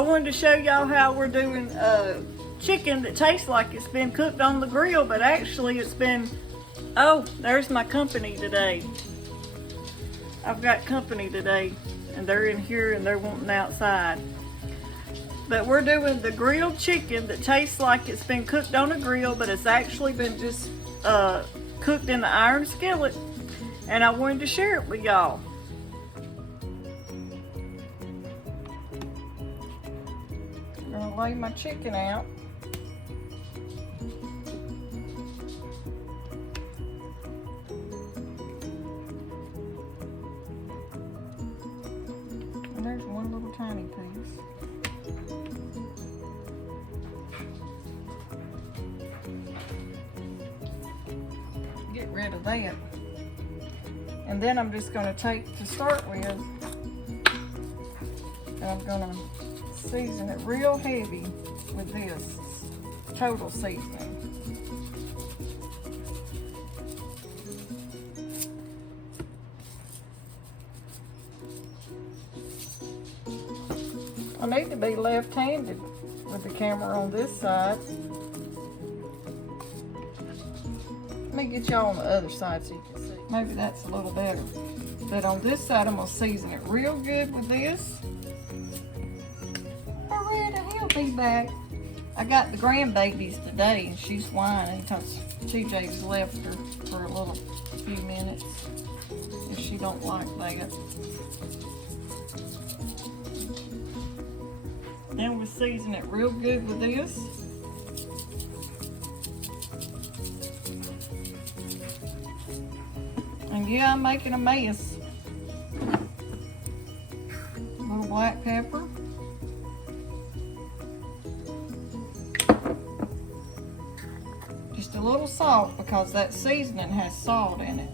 I wanted to show y'all how we're doing chicken that tastes like it's been cooked on the grill, but actually it's been, oh, there's my company today. I've got company today, and they're in here and they're wanting outside. But we're doing the grilled chicken that tastes like it's been cooked on a grill, but it's actually been just cooked in the iron skillet, and I wanted to share it with y'all. I'm gonna lay my chicken out. And there's one little tiny piece. Get rid of that. And then I'm just going to take, to start with, and I'm going to season it real heavy with this total seasoning. I need to be left-handed with the camera on this side. Let me get y'all on the other side so you can see. Maybe that's a little better. But on this side, I'm gonna season it real good with this. Loretta, he'll be back. I got the grandbabies today, and she's whining because TJ's left her for a little few minutes, and she don't like that. Then we season it real good with this. And yeah, I'm making a mess. A little black pepper. Just a little salt because that seasoning has salt in it.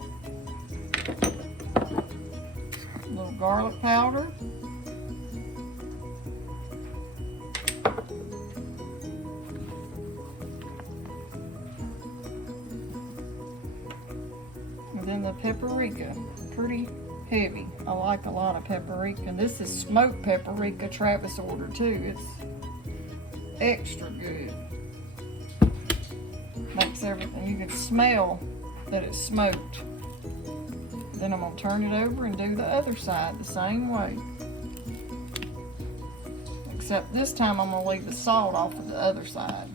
A little garlic powder. Then the paprika, pretty heavy. I like a lot of paprika. And this is smoked paprika Travis ordered too. It's extra good. Makes everything, you can smell that it's smoked. Then I'm gonna turn it over and do the other side the same way. Except this time I'm gonna leave the salt off of the other side.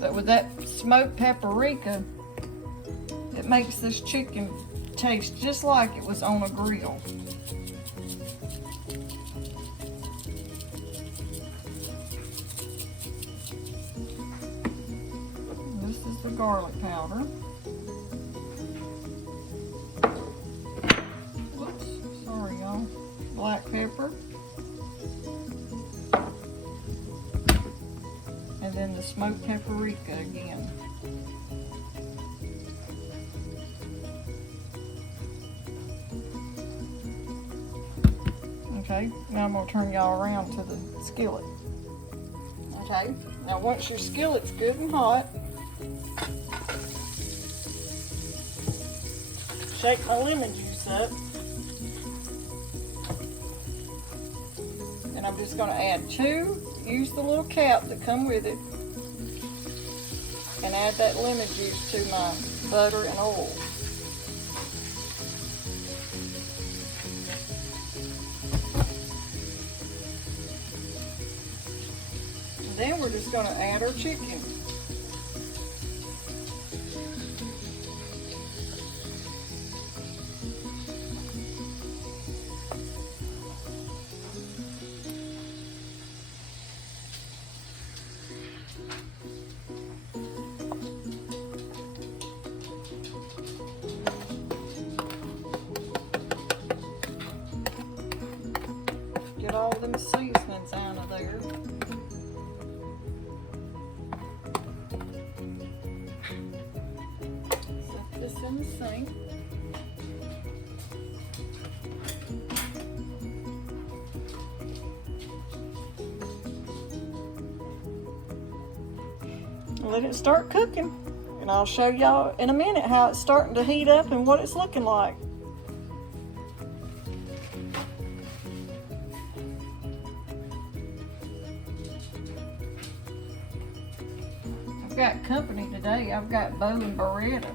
But with that smoked paprika, it makes this chicken taste just like it was on a grill. This is the garlic powder. Whoops, sorry y'all. Black pepper. And then the smoked paprika again. Okay, now I'm going to turn y'all around to the skillet. Okay, now once your skillet's good and hot, shake my lemon juice up. And I'm just going to add use the little cap that come with it, and add that lemon juice to my butter and oil. And then we're just going to add our chicken. Get all them seasonings out of there. Set this in the sink. let it start cooking. And I'll show y'all in a minute how it's starting to heat up and what it's looking like. I've got company today. I've got Bo and Beretta.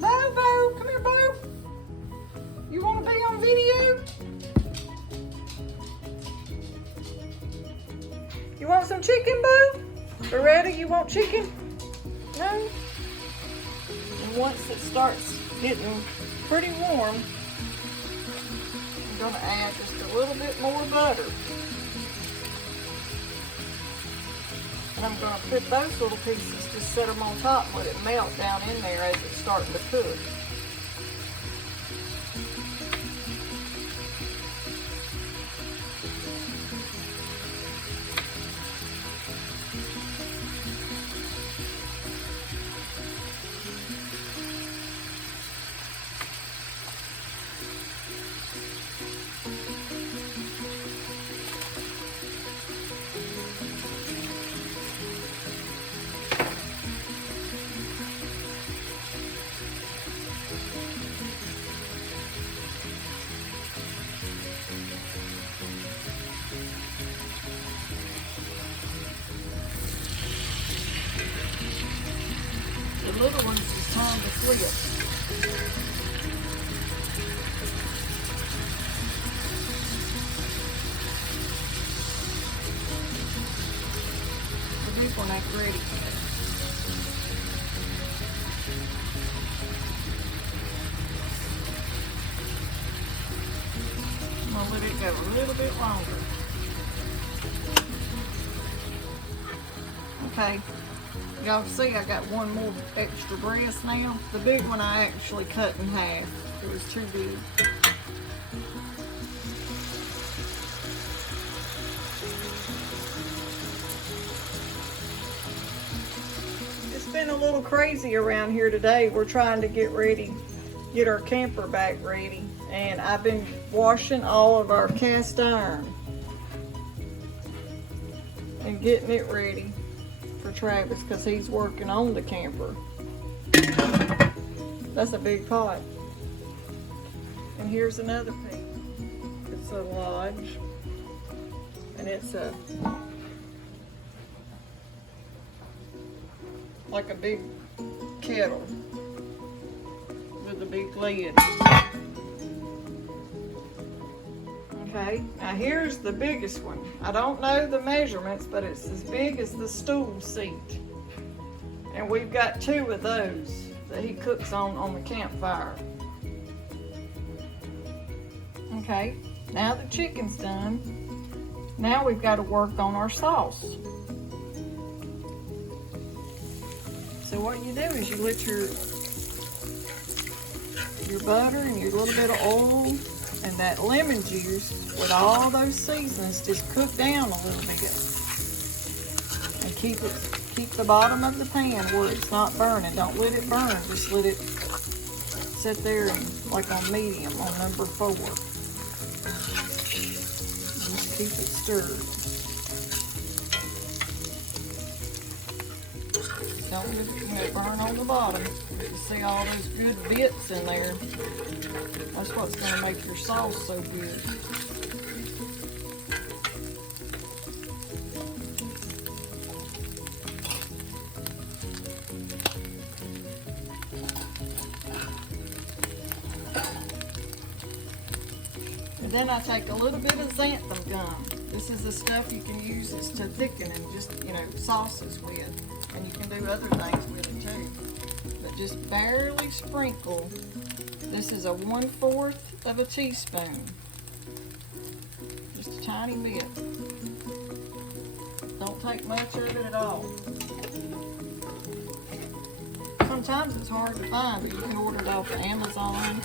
Bo, come here, Bo. You want to be on video? You want some chicken, Bo? Beretta, you want chicken? No? And once it starts getting pretty warm, I'm going to add just a little bit more butter. And I'm going to put those little pieces, just set them on top and let it melt down in there as it's starting to cook. The little ones is time to flip. The big one ain't ready yet. I'm gonna let it go a little bit longer. Okay. Y'all see I got one more extra breast now. The big one I actually cut in half. It was too big. It's been a little crazy around here today. We're trying to get our camper back ready. And I've been washing all of our cast iron and getting it ready for Travis because he's working on the camper. That's a big pot. And here's another piece. It's a Lodge. And it's like a big kettle with a big lid. Okay, now here's the biggest one. I don't know the measurements, but it's as big as the stool seat. And we've got two of those that he cooks on the campfire. Okay, now the chicken's done. Now we've got to work on our sauce. So what you do is you let your butter and your little bit of oil and that lemon juice with all those seasonings just cook down a little bit. And keep the bottom of the pan where it's not burning. Don't let it burn. Just let it sit there and, like on medium on number 4. Just keep it stirred. Don't let it burn on the bottom. You see all those good bits in there. That's what's going to make your sauce so good. And then I take a little bit of xanthan gum. This is the stuff you can use to thicken and just, sauces with. And you can do other things with it too. But just barely sprinkle. This is a 1/4 of a teaspoon. Just a tiny bit. Don't take much of it at all. Sometimes it's hard to find, but you can order it off of Amazon,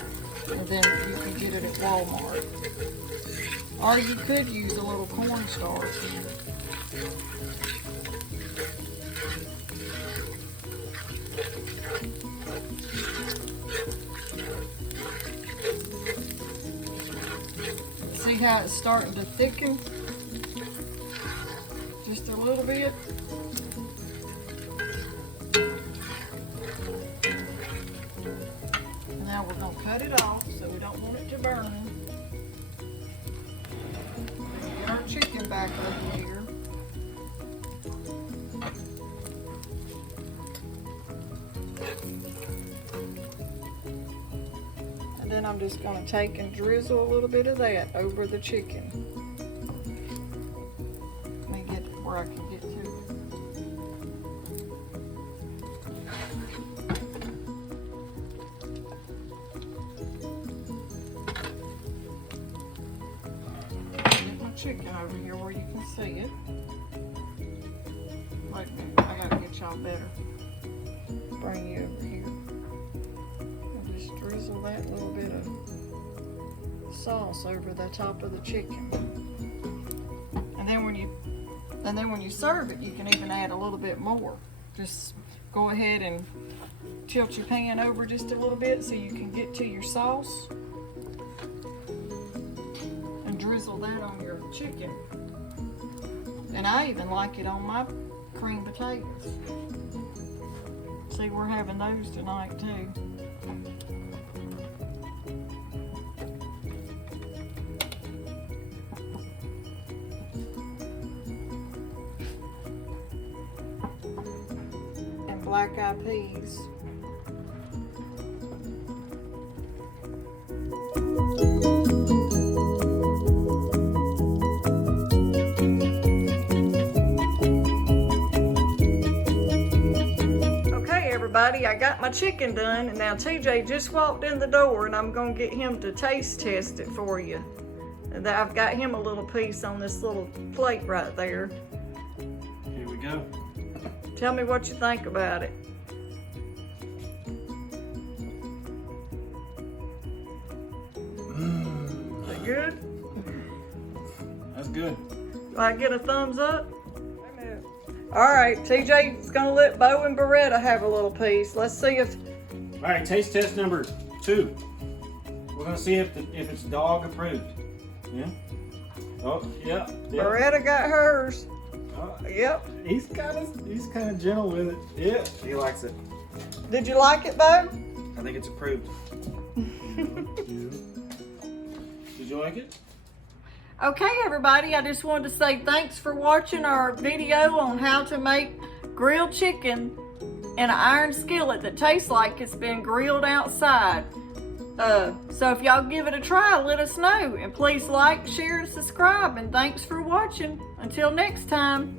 and then you can get it at Walmart. Or you could use a little cornstarch. See how it's starting to thicken? Just a little bit. cut it off, so we don't want it to burn. Get our chicken back over here. And then I'm just going to take and drizzle a little bit of that over the chicken. Let me get where I can get to it. Get my chicken over here where you can see it. Wait a minute, I gotta get y'all better. Bring you over here. Just drizzle that little bit of sauce over the top of the chicken. And then when you serve it, you can even add a little bit more. Just go ahead and tilt your pan over just a little bit so you can get to your sauce. And drizzle that on your chicken. And I even like it on my cream potatoes. See, we're having those tonight too. And black-eyed peas. Everybody, I got my chicken done, and now TJ just walked in the door, and I'm gonna get him to taste test it for you. And I've got him a little piece on this little plate right there. Here we go. Tell me what you think about it. Is that good? That's good. Do I get a thumbs up? All right, TJ's gonna let Bo and Beretta have a little piece. Let's see if. All right, taste test number 2. We're gonna see if it's dog approved. Yeah. Oh, yeah. Beretta got hers. Yep. He's kind of gentle with it. Yeah, he likes it. Did you like it, Bo? I think it's approved. Yeah. Did you like it? Okay, everybody, I just wanted to say thanks for watching our video on how to make grilled chicken in an iron skillet that tastes like it's been grilled outside. So if y'all give it a try, let us know. And please like, share, and subscribe. And thanks for watching. Until next time.